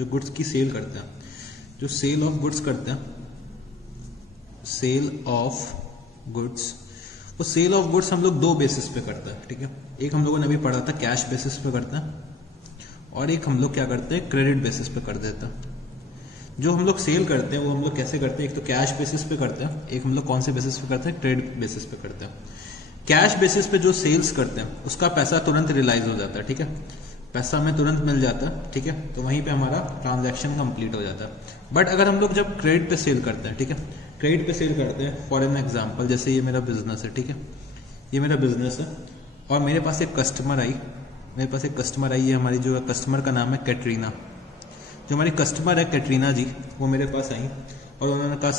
जो गुड्स की सेल करते हैं, जो सेल ऑफ गुड्स करते हैं, सेल ऑफ गुड्स, वो सेल ऑफ गुड्स हम लोग दो बेसिस पे करते हैं, ठीक है। एक हम लोगों ने अभी पढ़ा था कैश बेसिस पे करते हैं, और एक हम लोग क्या करते हैं क्रेडिट बेसिस पे कर देते हैं। जो हम लोग सेल करते हैं वो हम लोग कैसे करते हैं, एक तो कैश बेसिस पे करते हैं, एक हम लोग कौन से बेसिस पे करते हैं, क्रेडिट बेसिस पे करते हैं। कैश बेसिस पे जो सेल्स करते हैं उसका पैसा तुरंत रियलाइज हो जाता है, ठीक है, पैसा हमें तुरंत मिल जाता है, ठीक है, तो वहीं पे हमारा ट्रांजैक्शन कंप्लीट हो जाता है। बट अगर हम लोग जब क्रेडिट पे सेल करते हैं, ठीक है, क्रेडिट पे सेल करते हैं, फॉर एन एग्जांपल जैसे ये मेरा बिजनेस है, ठीक है, ये मेरा बिजनेस है और मेरे पास एक कस्टमर आई, ये हमारी जो कस्टमर का नाम है कैटरीना। जो हमारी कस्टमर है कैटरीना जी, वो मेरे पास आई और उन्होंने कहा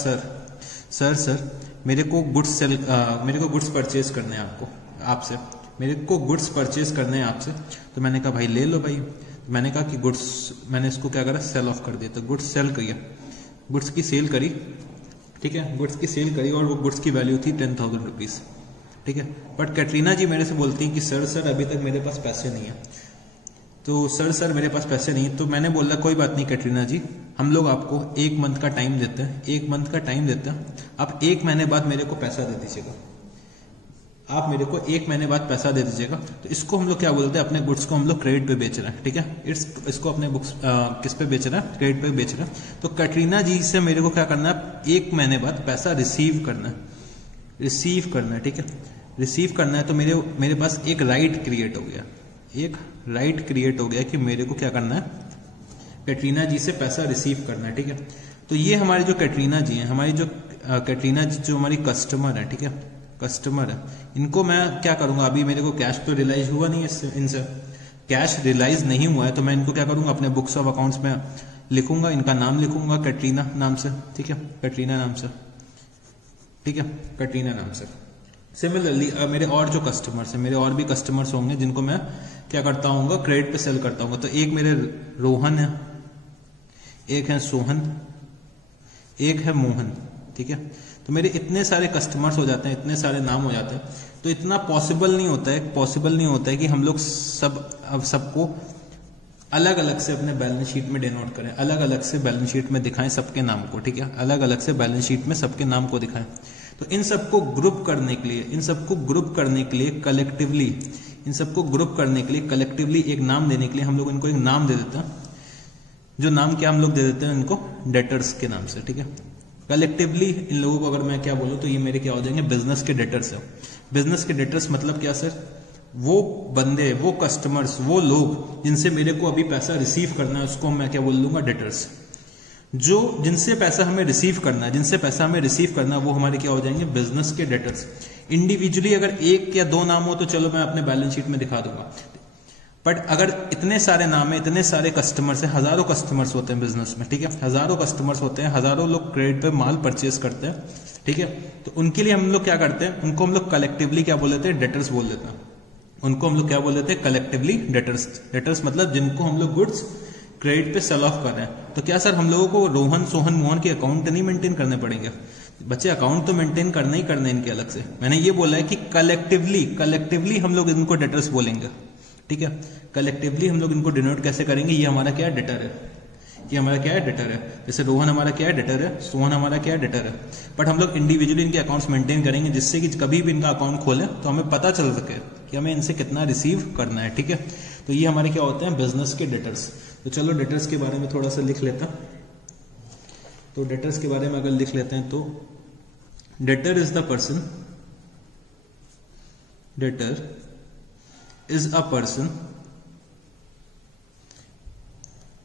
सर मेरे को गुड्स परचेज करने हैं आपसे, मेरे को गुड्स परचेज करने हैं आपसे। तो मैंने कहा भाई ले लो भाई। तो मैंने कहा कि गुड्स, मैंने इसको क्या करा, सेल ऑफ कर दिया। तो गुड्स सेल किया, गुड्स की सेल करी, ठीक है, गुड्स की सेल करी और वो गुड्स की वैल्यू थी 10,000 रुपीज़, ठीक है। बट कैटरीना जी मेरे से बोलती हैं कि सर अभी तक मेरे पास पैसे नहीं है। तो सर मेरे पास पैसे नहीं है। तो मैंने बोला कोई बात नहीं कैटरीना जी, हम लोग आपको 1 मंथ का टाइम देते हैं, 1 मंथ का टाइम देते हैं, आप 1 महीने बाद मेरे को पैसा दे दीजिएगा, आप मेरे को 1 महीने बाद पैसा दे दीजिएगा। तो इसको हम लोग क्या बोलते हैं, अपने गुड्स को हम लोग क्रेडिट पे बेच रहे हैं, ठीक है, इसको अपने बुक्स किस पे बेच रहे हैं, क्रेडिट पे बेच रहे हैं। तो कैटरीना जी से मेरे को क्या करना है, 1 महीने बाद पैसा रिसीव करना है, ठीक है, रिसीव करना है। तो मेरे पास एक राइट क्रिएट हो गया, कि मेरे को क्या करना है, कैटरीना जी से पैसा रिसीव करना है, ठीक है। तो ये हमारी जो कैटरीना जी हैं, हमारी जो कैटरीना जी जो हमारी कस्टमर है, ठीक है, कस्टमर है, इनको मैं क्या करूंगा, अभी मेरे को कैश तो रियलाइज हुआ नहीं है, इनसे कैश रियलाइज नहीं हुआ है, तो मैं इनको क्या करूंगा, अपने बुक्स ऑफ अकाउंट्स में लिखूंगा, इनका नाम लिखूंगा कैटरीना नाम से, ठीक है, कैटरीना नाम से, ठीक है, कैटरीना नाम से। सिमिलरली मेरे और जो कस्टमर्स हैं, मेरे और भी कस्टमर्स होंगे जिनको मैं क्या करता हूँ, क्रेडिट पे सेल करता हूँ। तो एक मेरे रोहन है, एक है सोहन, एक है मोहन, ठीक है। तो मेरे इतने सारे कस्टमर्स हो जाते हैं, इतने सारे नाम हो जाते हैं, तो इतना पॉसिबल नहीं होता है कि हम लोग सबको अलग अलग से अपने बैलेंस शीट में डिनोट करें, अलग अलग से बैलेंस शीट में दिखाएं सबके नाम को, ठीक है, अलग अलग से बैलेंस शीट में सबके नाम को दिखाएं। तो इन सबको ग्रुप करने के लिए, कलेक्टिवली एक नाम देने के लिए हम लोग इनको एक नाम दे देते हैं, जो नाम क्या हम लोग दे देते हैं इनको, डेटर्स के नाम से, ठीक है। कलेक्टिवली इन लोगों को अगर मैं क्या बोलूं तो ये मेरे क्या हो जाएंगे, बिजनेस के डेटर्स है। बिजनेस के डेटर्स मतलब क्या सर, वो बंदे, वो कस्टमर्स, वो लोग जिनसे मेरे को अभी पैसा रिसीव करना है, उसको मैं क्या बोल दूंगा, डेटर्स। जो जिनसे पैसा हमें रिसीव करना है, वो हमारे क्या हो जाएंगे, बिजनेस के डेटर्स। इंडिविजुअली अगर 1 या 2 नाम हो तो चलो मैं अपने बैलेंस शीट में दिखा दूंगा, बट अगर इतने सारे नाम है, इतने सारे कस्टमर्स हैं, हजारों कस्टमर्स होते हैं बिजनेस में, ठीक है, हजारों कस्टमर्स होते हैं, हजारों लोग क्रेडिट पे माल परचेज करते हैं, ठीक है। तो उनके लिए हम लोग क्या करते हैं, उनको हम लोग कलेक्टिवली क्या बोल देते हैं, डेटर्स बोल देते हैं। उनको हम लोग क्या बोल देते हैं, कलेक्टिवली डेटर्स मतलब जिनको हम लोग गुड्स क्रेडिट पे सेल ऑफ कर रहे हैं। तो क्या सर हम लोगों को रोहन, सोहन, मोहन के अकाउंट नहीं मेंटेन करने पड़ेंगे? बच्चे अकाउंट तो मेंटेन करना ही करना है इनके अलग से। मैंने ये बोला है कि कलेक्टिवली हम लोग इनको डेटर्स बोलेंगे, ठीक है। कलेक्टिवली हम लोग इनको डिनोट कैसे करेंगे, ये हमारा क्या है, डेटर है, ये हमारा क्या है, डेटर है। जैसे रोहन हमारा क्या है, डेटर है, सोहन हमारा क्या है, डेटर है। बट हम लोग इंडिविजुअली इनके अकाउंट्स मेंटेन करेंगे, जिससे कि कभी भी इनका अकाउंट खोलें तो हमें पता चल सके कि हमें इनसे कितना रिसीव करना है, ठीक है। तो ये हमारे क्या होते हैं, बिजनेस के डेटर्स। तो चलो डेटर्स के बारे में थोड़ा सा लिख लेता। तो डेटर्स के बारे में अगर लिख लेते हैं तो debtor is the person, debtor is a person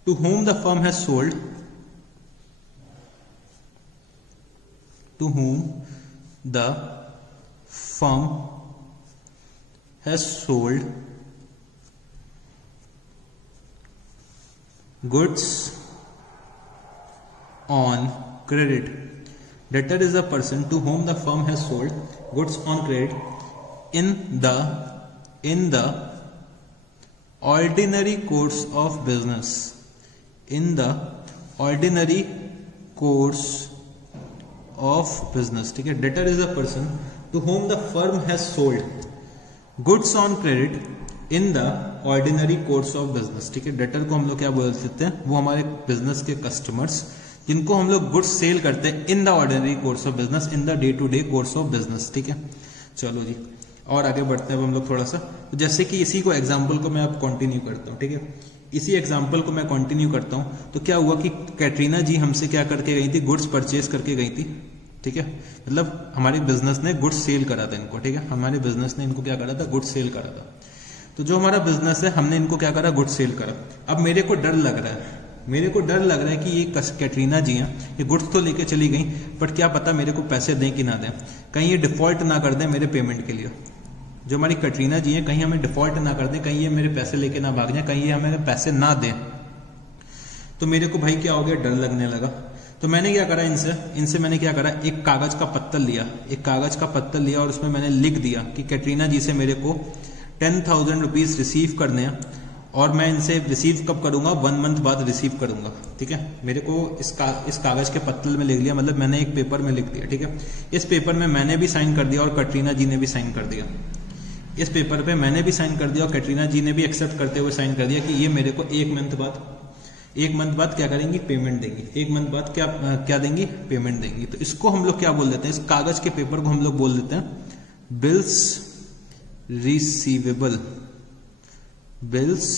to whom the firm has sold, to whom the firm has sold goods on credit. Debtor is a person to whom the firm has sold goods on credit in the ordinary course of business. In the ordinary course of business, ठीक है। Debtor is a person to whom the firm has sold goods on credit in the ordinary course of business, ठीक है। Debtor को हम लोग क्या बोल सकते हैं, वो हमारे बिजनेस के कस्टमर्स जिनको हम लोग गुड्स सेल करते हैं in the ordinary course of business, in the day to day course of business, ठीक है। चलो जी और आगे बढ़ते हैं अब हम लोग थोड़ा सा। तो जैसे कि इसी को एग्जाम्पल को मैं अब कंटिन्यू करता हूँ, ठीक है। इसी एग्जाम्पल को मैं कंटिन्यू करता हूँ। तो क्या हुआ कि कैटरीना जी हमसे क्या करके गई थी, गुड्स परचेज करके गई थी, ठीक है। मतलब हमारे बिजनेस ने गुड्स सेल करा था इनको, ठीक है। हमारे बिजनेस ने इनको क्या करा था, गुड्स सेल करा था। तो जो हमारा बिजनेस है हमने इनको क्या करा, गुड्स सेल करा। अब मेरे को डर लग रहा है, मेरे को डर लग रहा है कि ये कैटरीना जी हैं, ये गुड्स तो लेके चली गई, बट क्या पता मेरे को पैसे दें कि ना दें, कहीं ये डिफॉल्ट ना कर दें मेरे पेमेंट के लिए। जो हमारी कैटरीना जी हैं कहीं हमें डिफॉल्ट ना कर दें, कहीं ये मेरे पैसे लेके ना भाग जाए, कहीं ये हमें पैसे ना दें। तो मेरे को भाई क्या हो गया, डर लगने लगा। तो मैंने क्या करा, इनसे मैंने क्या करा, एक कागज का पत्तल लिया, एक कागज का पत्तल लिया और उसमें मैंने लिख दिया कि कैटरीना जी से मेरे को 10,000 रुपीज रिसीव करने हैं और मैं इनसे रिसीव कब करूंगा, 1 मंथ बाद रिसीव करूंगा, ठीक है। मेरे को इस कागज के पत्तल में लिख लिया, मतलब मैंने एक पेपर में लिख दिया, ठीक है। इस पेपर में मैंने भी साइन कर दिया और कैटरीना जी ने भी साइन कर दिया। इस पेपर पे मैंने भी साइन कर दिया और कैटरीना जी ने भी एक्सेप्ट करते हुए साइन कर दिया कि ये मेरे को 1 मंथ बाद क्या करेंगी, पेमेंट देंगी। 1 मंथ बाद क्या देंगी, पेमेंट देंगी। तो इसको हम लोग क्या बोल देते हैं, इस कागज के पेपर को हम लोग बोल देते हैं बिल्स रिसीवेबल, बिल्स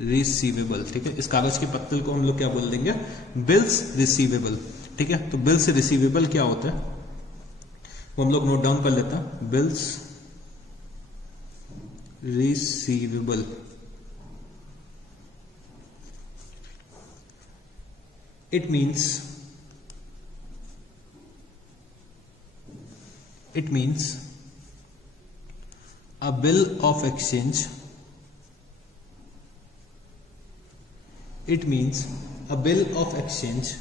रिसीवेबल, ठीक है। इस कागज के पत्तल को हम लोग क्या बोल देंगे, बिल्स रिसीवेबल, ठीक है। तो बिल्स रिसीवेबल क्या होता है वो हम लोग नोट डाउन कर लेते हैं, bills receivable. It means a bill of exchange. It means a bill of exchange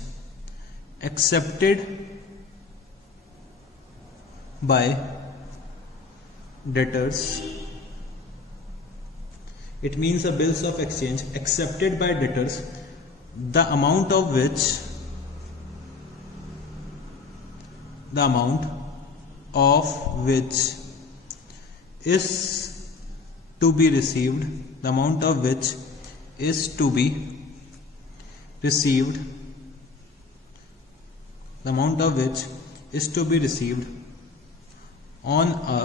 accepted by debtors. It means a bills of exchange accepted by debtors, the amount of which is to be received, the amount of which is to be received, the amount of which is to be received on a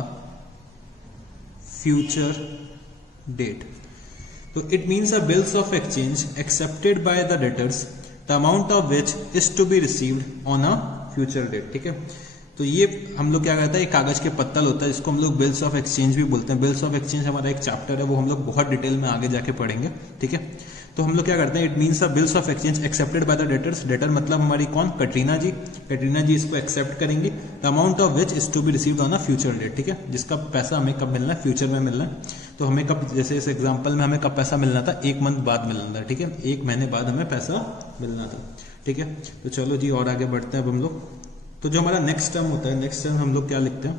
future date. So it means a bills of exchange accepted by the debtors, the amount of which is to be received on a future date, ठीक है। तो ये हम लोग क्या करते हैं, एक कागज के पत्तल होता है जिसको हम लोग बिल्स ऑफ एक्सचेंज भी बोलते हैं। बिल्स ऑफ एक्सचेंज हमारा एक चैप्टर है, वो हम लोग बहुत डिटेल में आगे जाके पढ़ेंगे, ठीक है। तो हम लोग क्या करते हैं, it means a bills of exchange accepted by the debtors. Debtor मतलब हमारी कौन, कैटरीना जी। कैटरीना जी इसको एक्सेप्ट करेंगी, the amount of which is to be received on a future date, ठीक है। जिसका पैसा हमें कब मिलना है, फ्यूचर में मिलना है। तो हमें कब, जैसे इस एग्जाम्पल में हमें कब पैसा मिलना था, 1 मंथ बाद मिलना था, ठीक है। 1 महीने बाद हमें पैसा मिलना था, ठीक है। तो चलो जी और आगे बढ़ते हैं अब हम लोग। तो जो हमारा नेक्स्ट टर्म होता है, नेक्स्ट टर्म हम लोग क्या लिखते हैं,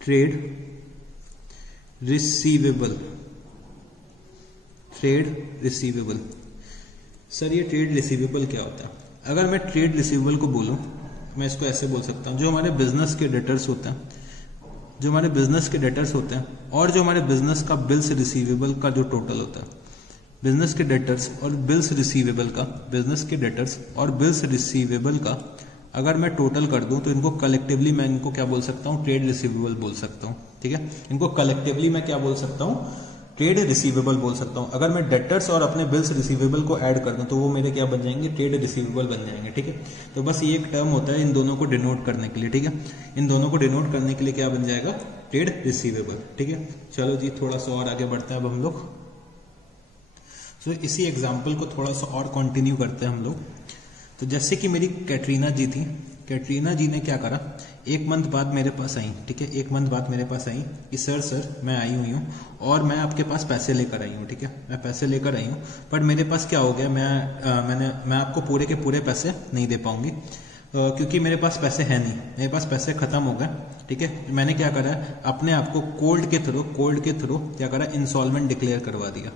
trade receivable. Trade receivable, sir ये ट्रेड रिसीवेबल क्या होता है? अगर मैं ट्रेड रिसीवेबल को बोलूं, मैं इसको ऐसे बोल सकता हूं, जो हमारे बिजनेस के डेटर्स होते हैं, जो हमारे बिजनेस के डेटर्स होते हैं और जो हमारे बिजनेस का बिल्स रिसीवेबल का जो टोटल होता है, बिजनेस के डेटर्स और बिल्स रिसीवेबल का, बिजनेस के डेटर्स और बिल्स रिसीवेबल का अगर मैं टोटल कर दूं तो इनको कलेक्टिवली मैं इनको क्या बोल सकता हूं, ट्रेड रिसीवेबल बोल सकता हूं, ठीक है। इनको कलेक्टिवली मैं क्या बोल सकता हूं, ट्रेड रिसीवेबल बोल सकता हूं। अगर मैं डेटर्स और अपने बिल्स रिसीवेबल को ऐड कर दूं तो वो मेरे क्या बन जाएंगे, ट्रेड रिसीवेबल बन जाएंगे, ठीक है। तो बस ये एक टर्म होता है इन दोनों को डिनोट करने के लिए, ठीक है। इन दोनों को डिनोट करने के लिए क्या बन जाएगा, ट्रेड रिसीवेबल, ठीक है। चलो जी थोड़ा सा और आगे बढ़ते हैं अब हम लोग। तो इसी एग्जाम्पल को थोड़ा सा और कंटिन्यू करते हैं हम लोग। तो जैसे कि मेरी कैटरीना जी थी, कैटरीना जी ने क्या करा, 1 मंथ बाद मेरे पास आई, ठीक है। 1 मंथ बाद मेरे पास आई कि सर मैं आई हुई हूँ और मैं आपके पास पैसे लेकर आई हूँ, ठीक है। मैं पैसे लेकर आई हूँ, पर मेरे पास क्या हो गया, मैं आपको पूरे के पूरे पैसे नहीं दे पाऊंगी क्योंकि मेरे पास पैसे हैं नहीं, मेरे पास पैसे खत्म हो गए, ठीक है। मैंने क्या करा, अपने आप को कोर्ट के थ्रू क्या करा, इंसॉल्वेंट डिक्लेयर करवा दिया।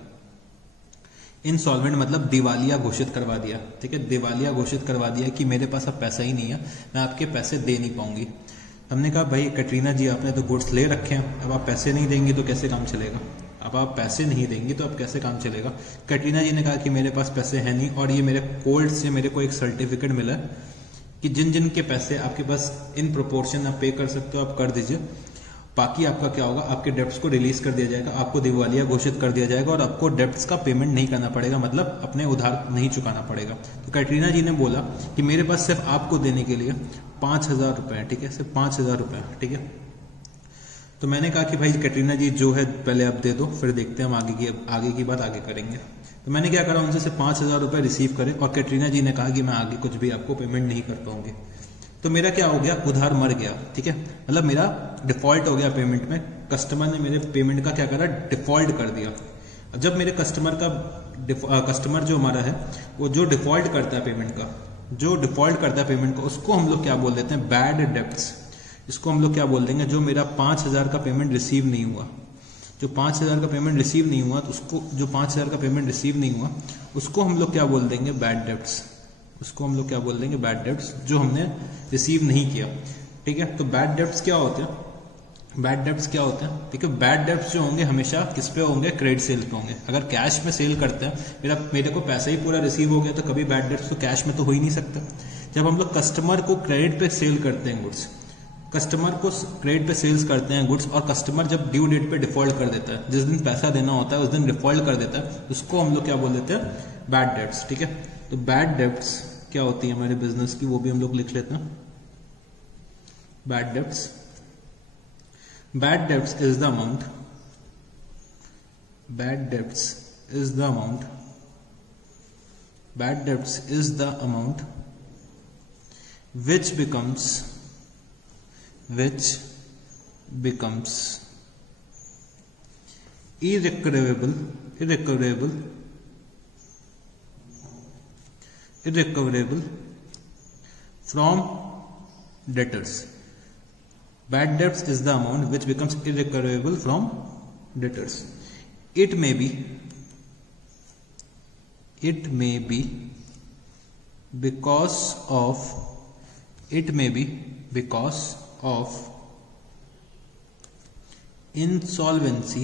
इंसॉल्वेंट मतलब दिवालिया घोषित करवा दिया, ठीक है। दिवालिया घोषित करवा दिया कि मेरे पास अब पैसा ही नहीं है, मैं आपके पैसे दे नहीं पाऊंगी। हमने कहा भाई कैटरीना जी आपने तो गुड्स ले रखे हैं, अब आप पैसे नहीं देंगे तो कैसे काम चलेगा। अब आप पैसे नहीं देंगी तो अब कैसे काम चलेगा। कैटरीना जी ने कहा कि मेरे पास पैसे हैं नहीं, और ये मेरे कोर्ट से मेरे को एक सर्टिफिकेट मिला कि जिन जिन के पैसे आपके पास इन प्रोपोर्शन आप पे कर सकते हो आप कर दीजिए, बाकी आपका क्या होगा, आपके डेब्ट्स को रिलीज कर दिया जाएगा, आपको दिवालिया घोषित कर दिया जाएगा और आपको डेब्ट्स का पेमेंट नहीं करना पड़ेगा, मतलब अपने उधार नहीं चुकाना पड़ेगा। तो कैटरीना जी ने बोला कि मेरे पास सिर्फ आपको देने के लिए 5,000 रुपए, ठीक है, सिर्फ 5,000 रुपए, ठीक है। तो मैंने कहा कि भाई कैटरीना जी जो है पहले आप दे दो, फिर देखते हैं हम आगे की बात आगे करेंगे। तो मैंने क्या करा, उनसे सिर्फ 5,000 रुपए रिसीव करे, और कैटरीना जी ने कहा कि मैं आगे कुछ भी आपको पेमेंट नहीं कर पाऊंगी। तो मेरा क्या हो गया, उधार मर गया, ठीक है, मतलब मेरा डिफॉल्ट हो गया पेमेंट में। कस्टमर ने मेरे पेमेंट का क्या करा, डिफॉल्ट कर दिया। जब मेरे कस्टमर जो हमारा है वो जो डिफॉल्ट करता है पेमेंट का, जो डिफॉल्ट करता है पेमेंट का, उसको हम लोग क्या बोल देते हैं, बैड डेब्ट्स। इसको हम लोग क्या बोल देंगे, जो मेरा 5,000 का पेमेंट रिसीव नहीं हुआ, जो 5,000 का पेमेंट रिसीव नहीं हुआ, तो उसको, जो 5,000 का पेमेंट रिसीव नहीं हुआ उसको हम लोग क्या बोल देंगे, बैड डेब्ट्स। उसको हम लोग क्या बोल देंगे, बैड डेब्ट्स, जो हमने रिसीव नहीं किया, ठीक है। तो बैड डेब्ट्स क्या होते हैं, बैड डेब्ट्स क्या होते हैं, ठीक है। बैड डेब्ट्स जो होंगे हमेशा किस पे होंगे, क्रेडिट सेल पे होंगे। अगर कैश में सेल करते हैं, मेरे को पैसा ही पूरा रिसीव हो गया, तो कभी बैड डेब्ट्स तो कैश में तो हो ही नहीं सकता। जब हम लोग कस्टमर को क्रेडिट पे सेल करते हैं गुड्स, कस्टमर को क्रेडिट पे सेल्स करते हैं गुड्स, और कस्टमर जब ड्यू डेट पे डिफॉल्ट कर देता है, जिस दिन पैसा देना होता है उस दिन डिफॉल्ट कर देता है, उसको हम लोग क्या बोल देते हैं, बैड डेब्ट्स, ठीक है। तो बैड डेब्ट्स क्या होती है हमारे बिजनेस की, वो भी हम लोग लिख लेते हैं, bad debts. Bad debts is the amount, bad debts is the amount, bad debts is the amount which becomes irrecoverable from debtors. Bad debts is the amount which becomes irrecoverable from debtors. It may be because of insolvency,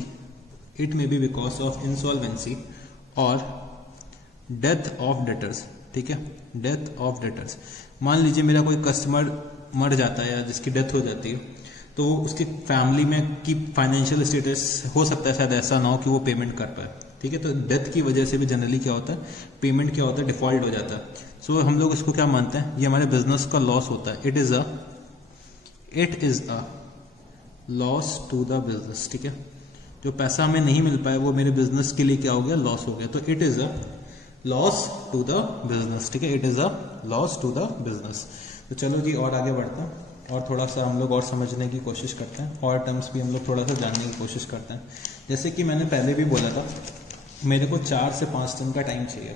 it may be because of insolvency or death of debtors, ठीक है, death of debtors. मान लीजिए मेरा कोई customer मर जाता है या जिसकी डेथ हो जाती है, तो उसकी फैमिली में की फाइनेंशियल स्टेटस हो सकता है शायद ऐसा ना हो कि वो पेमेंट कर पाए, ठीक है। तो डेथ की वजह से भी जनरली क्या होता है, पेमेंट क्या होता है, डिफॉल्ट हो जाता है। सो हम लोग इसको क्या मानते हैं, ये हमारे बिजनेस का लॉस होता है। It is a loss to the business, ठीक है। जो पैसा हमें नहीं मिल पाया वो मेरे बिजनेस के लिए क्या हो गया, लॉस हो गया। तो it is a loss to the business, ठीक है, it is a loss to the business. तो चलो जी और आगे बढ़ते हैं और थोड़ा सा हम लोग और समझने की कोशिश करते हैं, और टर्म्स भी हम लोग थोड़ा सा जानने की कोशिश करते हैं। जैसे कि मैंने पहले भी बोला था, मेरे को 4 से 5 टर्म का टाइम चाहिए,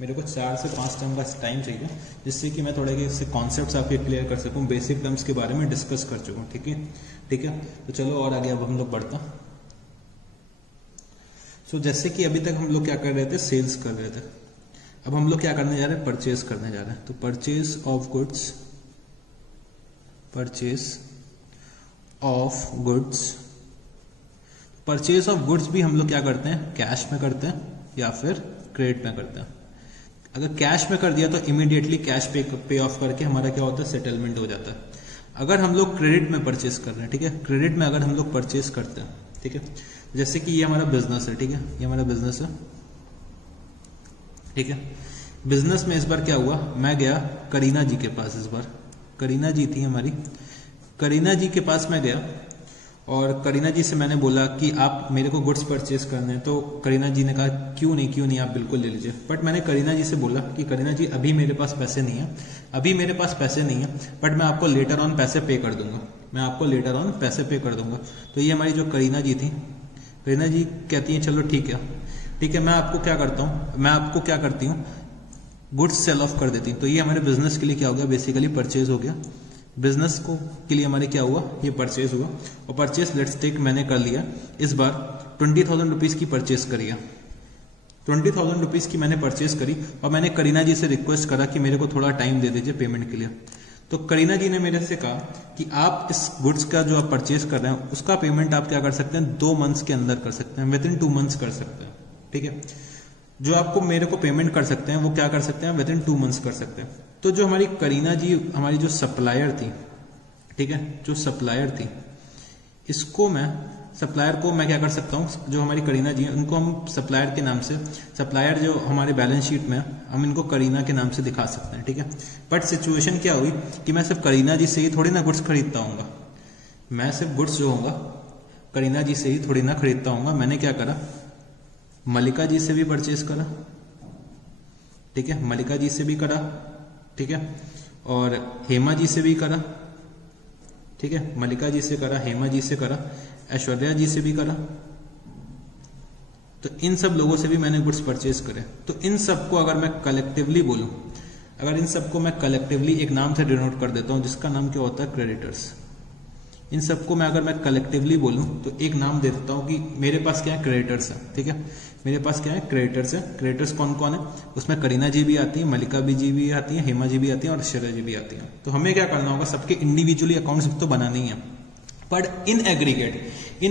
मेरे को 4 से 5 टर्म का टाइम चाहिए, जिससे कि मैं थोड़े से कॉन्सेप्ट्स आपके क्लियर कर सकूं, बेसिक टर्म्स के बारे में डिस्कस कर चुका हूं, ठीक है, ठीक है। तो चलो और आगे अब हम लोग बढ़ते हैं। सो जैसे कि अभी तक हम लोग क्या कर रहे थे, सेल्स कर रहे थे, अब हम लोग क्या करने जा रहे हैं, परचेज करने जा रहे हैं। तो purchase of goods, purchase of goods, purchase of goods भी हम लोग क्या करते हैं, कैश में करते हैं या फिर क्रेडिट में करते हैं। अगर कैश में कर दिया तो इमीडिएटली कैश पे ऑफ करके हमारा क्या होता है, सेटलमेंट हो जाता है। अगर हम लोग क्रेडिट में परचेज कर रहे हैं, ठीक है, क्रेडिट में अगर हम लोग परचेज करते हैं, ठीक है, जैसे कि ये हमारा बिजनेस है, ठीक है, ये हमारा बिजनेस है, ठीक है। बिजनेस में इस बार क्या हुआ, मैं गया करीना जी के पास, इस बार करीना जी थी हमारी, करीना जी के पास मैं गया और करीना जी से मैंने बोला कि आप मेरे को गुड्स परचेज करने हैं। तो करीना जी ने कहा क्यों नहीं आप बिल्कुल ले लीजिए। बट मैंने करीना जी से बोला कि करीना जी अभी मेरे पास पैसे नहीं है, अभी मेरे पास पैसे नहीं है, बट मैं आपको लेटर ऑन पैसे पे कर दूंगा, मैं आपको लेटर ऑन पैसे पे कर दूंगा। तो ये हमारी जो करीना जी थी, करीना जी कहती हैं चलो ठीक है, मैं आपको क्या करता हूँ, मैं आपको क्या करती हूँ, गुड्स सेल ऑफ कर देती हूँ। तो ये हमारे बिजनेस के लिए क्या हो गया, बेसिकली परचेज हो गया। बिजनेस को के लिए हमारे क्या हुआ, ये परचेज हुआ। और परचेज लेट्स टेक मैंने कर लिया, इस बार 20,000 रुपीज की परचेज करी है, 20,000 रुपीज की मैंने परचेज करी और मैंने करीना जी से रिक्वेस्ट करा कि मेरे को थोड़ा टाइम दे दीजिए पेमेंट के लिए। तो करीना जी ने मेरे से कहा कि आप इस गुड्स का जो आप परचेज कर रहे हैं उसका पेमेंट आप क्या कर सकते हैं, 2 मंथ्स के अंदर कर सकते हैं, विद इन 2 मंथ्स कर सकते हैं। ठीक है, जो आपको मेरे को पेमेंट कर सकते हैं वो क्या कर सकते हैं, विद इन 2 मंथ्स कर सकते हैं। तो जो हमारी करीना जी, हमारी जो सप्लायर थी, ठीक है, जो सप्लायर थी, सप्लायर को मैं क्या कर सकता हूँ, जो हमारी करीना जी है उनको हम सप्लायर के नाम से, सप्लायर जो हमारे बैलेंस शीट में हम इनको करीना के नाम से दिखा सकते हैं। ठीक है, बट सिचुएशन क्या हुई कि मैं सिर्फ करीना जी से ही थोड़ी ना गुड्स खरीदता हूँ, मैं सिर्फ गुड्स जो होगा करीना जी से ही थोड़ी ना खरीदता हूँ। मैंने क्या करा, मलिका जी से भी परचेज करा, ठीक है, मलिका जी से भी करा, ठीक है, और हेमा जी से भी करा, ठीक है, मलिका जी से करा, हेमा जी से करा, ऐश्वर्या जी से भी करा। तो इन सब लोगों से भी मैंने गुड्स परचेज करे। तो इन सबको अगर मैं कलेक्टिवली बोलूं, अगर इन सबको मैं कलेक्टिवली एक नाम से डिनोट कर देता हूं जिसका नाम क्या होता है, क्रेडिटर्स। इन सबको मैं अगर मैं कलेक्टिवली बोलूं तो एक नाम दे देता हूं कि मेरे पास क्या है, क्रेडिटर्स है। ठीक है, मेरे पास क्या है, क्रेडिटर्स है। क्रेडिटर्स कौन कौन है, उसमें करीना जी भी आती है, मलिका जी भी आती है, हेमा जी भी आती है और ऐश्वर्या जी भी आती है। तो हमें क्या करना होगा, सबके इंडिविजुअली अकाउंट्स तो बनाने ही है, बट इन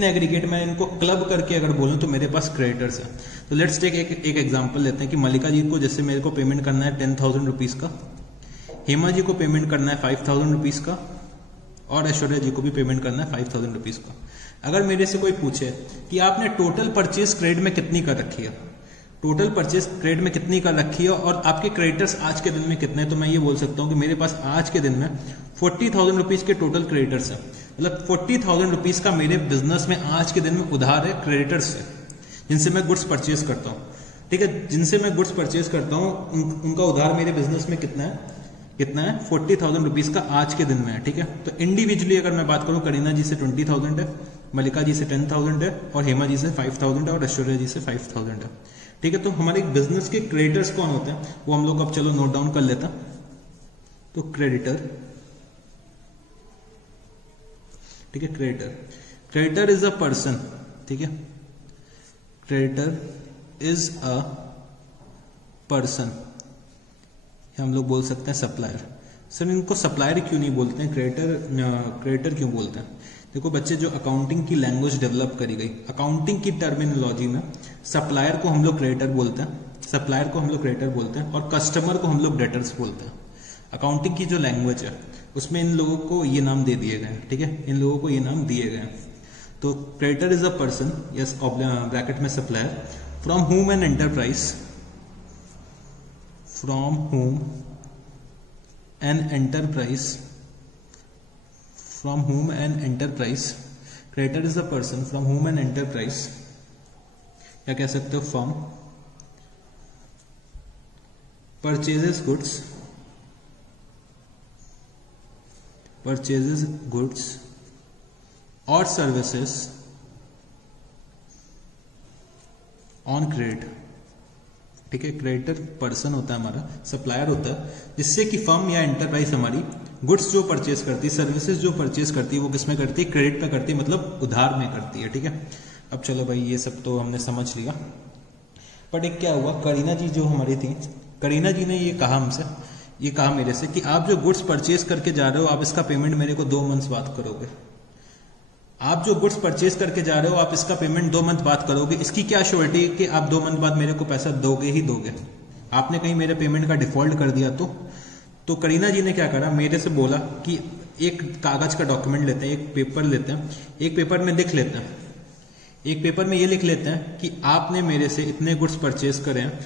एग्रीगेट मैं इनको क्लब करके अगर बोलूं तो मेरे पास क्रेडिटर्स है। तो लेट्स टेक एक एग्जांपल लेते हैं कि मलिका जी को जैसे मेरे को पेमेंट करना है 10,000 रुपीज का, हेमा जी को पेमेंट करना है 5,000 रुपीज का, और ऐश्वर्या जी को भी पेमेंट करना है 5,000 रुपीज का। अगर मेरे से कोई पूछे कि आपने टोटल परचेज क्रेडिट में कितनी कर रखी है, टोटल परचेज क्रेडिट में कितनी कर रखी है और आपके क्रेडिटर्स आज के दिन में कितने, तो मैं ये बोल सकता हूं कि मेरे पास आज के दिन में 40,000 रुपीज के टोटल क्रेडिटर्स है। मतलब 40,000 रुपीज का मेरे बिजनेस में आज के दिन में उधार है क्रेडिटर्स से, जिनसे मैं गुड्स परचेज करता हूँ। ठीक है, जिनसे मैं गुड्स परचेज करता हूँ उनका उधार मेरे बिजनेस में कितना है, 40,000 रुपीज का आज के दिन में है। ठीक है, तो इंडिविजुअली अगर मैं बात करूं, करीना जी से 20,000 है, मलिका जी से 10,000 है, और हेमा जी से 5,000 है, और ऐश्वर्या जी से 5,000 है। ठीक है, तो हमारे बिजनेस के क्रेडिटर्स कौन होते हैं वो हम लोग अब चलो नोट डाउन कर लेता। तो क्रेडिटर, ठीक है, क्रेडिटर इज अ पर्सन। ठीक है, क्रेडिटर इज अ पर्सन, हम लोग बोल सकते हैं सप्लायर। सर इनको सप्लायर क्यों नहीं बोलते हैं, क्रेडिटर क्यों बोलते हैं? देखो बच्चे, जो अकाउंटिंग की लैंग्वेज डेवलप करी गई, अकाउंटिंग की टर्मिनोलॉजी में सप्लायर को हम लोग क्रेडिटर बोलते हैं, और कस्टमर को हम लोग डेटर्स बोलते हैं। अकाउंटिंग की जो लैंग्वेज है उसमें इन लोगों को ये नाम दे दिए गए हैं। ठीक है, इन लोगों को ये नाम दिए गए हैं। तो creditor is a person, yes, bracket में सप्लायर, फ्रॉम हुम an enterprise, from whom an enterprise, creditor is a person from whom an enterprise, क्या कह सकते हो, firm purchases goods or services on credit। ठीक है, क्रेडिटर पर्सन होता है हमारा, सप्लायर होता है, जिससे कि फर्म या एंटरप्राइज हमारी गुड्स जो परचेज करती है, सर्विसेज जो परचेज करती है, वो किस में करती है, क्रेडिट पे करती है, मतलब उधार में करती है। ठीक है, अब चलो भाई ये सब तो हमने समझ लिया, बट एक क्या हुआ, करीना जी जो हमारी थी, करीना जी ने ये कहा मेरे से कि आप जो गुड्स परचेज करके जा रहे हो, आप इसका पेमेंट मेरे को 2 मंथ्स बाद करोगे। आप जो गुड्स परचेज करके जा रहे हो, आप इसका पेमेंट 2 मंथ बाद करोगे। इसकी क्या श्योरिटी है कि आप 2 मंथ बाद मेरे को पैसा दोगे ही दोगे? आपने कहीं मेरे पेमेंट का डिफॉल्ट कर दिया तो करीना जी ने क्या करा, मेरे से बोला कि एक कागज का डॉक्यूमेंट लेते हैं, एक पेपर लेते हैं, एक पेपर में लिख लेते हैं, एक पेपर में ये लिख लेते हैं कि आपने मेरे से इतने गुड्स परचेज करे हैं,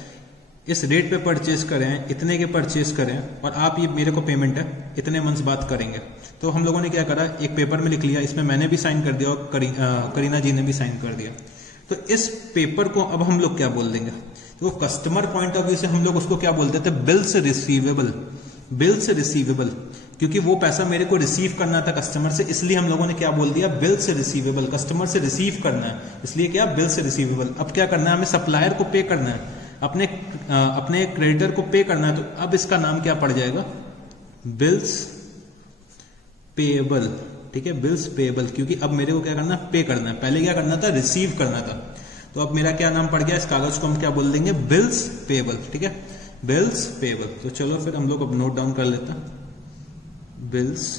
इस रेट पे परचेज करें, इतने के परचेज करें, और आप ये मेरे को पेमेंट है इतने मंथ्स बाद करेंगे। तो हम लोगों ने क्या करा, एक पेपर में लिख लिया, इसमें मैंने भी साइन कर दिया और करीना जी ने भी साइन कर दिया। तो इस पेपर को अब हम लोग क्या बोल देंगे, तो कस्टमर पॉइंट ऑफ व्यू से हम लोग उसको क्या बोलते थे, बिल्स रिसीवेबल, क्योंकि वो पैसा मेरे को रिसीव करना था कस्टमर से, इसलिए हम लोगों ने क्या बोल दिया, बिल से रिसीवेबल, कस्टमर से रिसीव करना है, इसलिए क्या, बिल से रिसीवेबल। अब क्या करना है, हमें सप्लायर को पे करना है, अपने क्रेडिटर को पे करना है। तो अब इसका नाम क्या पड़ जाएगा, बिल्स पेएबल। ठीक है, बिल्स पेएबल, क्योंकि अब मेरे को क्या करना है, पे करना है, पहले क्या करना था, रिसीव करना था। तो अब मेरा क्या नाम पड़ गया, इस कागज को हम क्या बोल देंगे, बिल्स पेएबल। ठीक है, बिल्स पेएबल। तो चलो फिर हम लोग अब नोट डाउन कर लेते हैं। बिल्स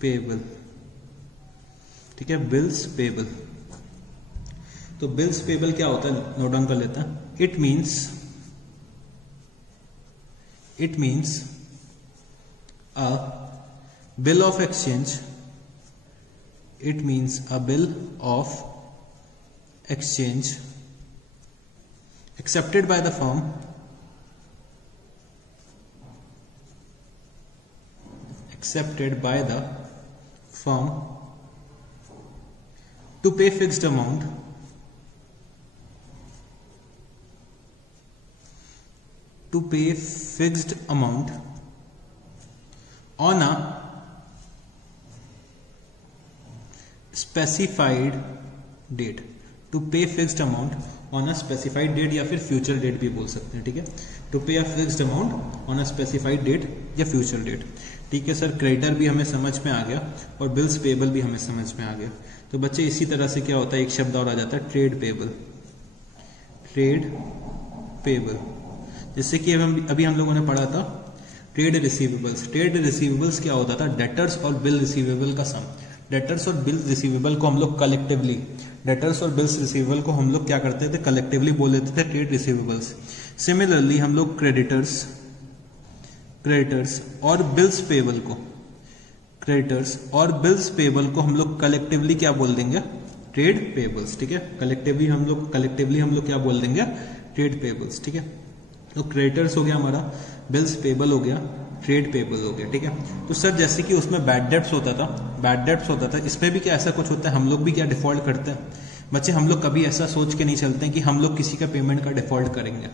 पेबल, ठीक है, बिल्स पेबल। तो बिल्स पेबल क्या होता है, नोट डाउन कर लेता है। It means a bill of exchange, it means a bill of exchange accepted by the firm to pay fixed amount on a specified date, to pay fixed amount on a specified date, या फिर future date भी बोल सकते हैं, ठीक है। To pay a fixed amount on a specified date या future date, ठीक है सर। क्रेडिटर भी हमें समझ में आ गया और बिल्स पेबल भी हमें समझ में आ गया। तो बच्चे इसी तरह से क्या होता है, एक शब्द और आ जाता है ट्रेड पेबल, जैसे कि अभी हम लोगों ने पढ़ा था ट्रेड रिसीवेबल्स। ट्रेड रिसीवेबल्स क्या होता था, डेटर्स और बिल रिसीवेबल का सम। डेटर्स और बिल रिसीवेबल को हम लोग कलेक्टिवली, डेटर्स और बिल्स रिसीवेबल को हम लोग क्या करते थे, कलेक्टिवली बोल देते थे ट्रेड रिसीवेबल्स। सिमिलरली हम लोग क्रेडिटर्स और बिल्स पेबल को, क्रेडिटर्स और बिल्स पेबल को हम लोग कलेक्टिवली क्या बोल देंगे, ट्रेड पेबल्स, ठीक है। कलेक्टिवली हम लोग क्या बोल देंगे, ट्रेड पेबल्स, ठीक है। तो क्रेडिटर्स हो गया हमारा, बिल्स पेबल हो गया, ट्रेड पेबल हो गया, ठीक है। तो सर जैसे कि उसमें बैड डेट्स होता था, इसमें भी क्या ऐसा कुछ होता है, हम लोग भी क्या डिफॉल्ट करते हैं बच्चे। हम लोग कभी ऐसा सोच के नहीं चलते हैं कि हम लोग किसी का पेमेंट का डिफॉल्ट करेंगे,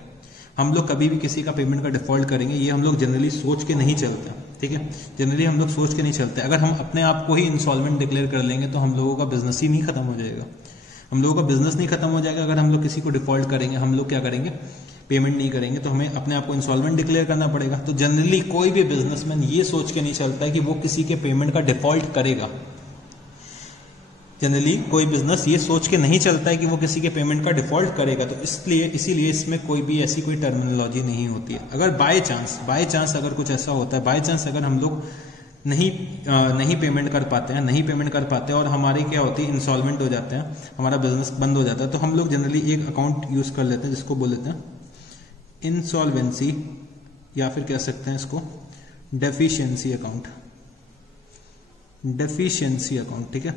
हम लोग कभी भी किसी का पेमेंट का डिफॉल्ट करेंगे, ये हम लोग जनरली सोच के नहीं चलते, ठीक है। जनरली हम लोग सोच के नहीं चलते। अगर हम अपने आप को ही इंसॉल्वेंट डिक्लेयर कर लेंगे तो हम लोगों का बिजनेस ही नहीं खत्म हो जाएगा, हम लोगों का बिजनेस नहीं खत्म हो जाएगा। अगर हम लोग किसी को डिफॉल्ट करेंगे, हम लोग क्या करेंगे, पेमेंट नहीं करेंगे, तो हमें अपने आप को इंसॉल्वेंट डिक्लेयर करना पड़ेगा। तो जनरली कोई भी बिजनेसमैन ये सोच के नहीं चलता है कि वो किसी के पेमेंट का डिफॉल्ट करेगा। जनरली कोई बिजनेस ये सोच के नहीं चलता है कि वो किसी के पेमेंट का डिफॉल्ट करेगा। तो इसीलिए इसमें कोई भी ऐसी कोई टर्मिनोलॉजी नहीं होती है। अगर बाय चांस अगर कुछ ऐसा होता है, बाय चांस अगर हम लोग नहीं पेमेंट कर पाते हैं और हमारी क्या होती है, इंसॉल्वेंट हो जाते हैं, हमारा बिजनेस बंद हो जाता है, तो हम लोग जनरली एक अकाउंट यूज कर लेते हैं जिसको बोल लेते हैं इंसॉल्वेंसी, या फिर कह सकते हैं इसको डेफिशिएंसी अकाउंट, ठीक है।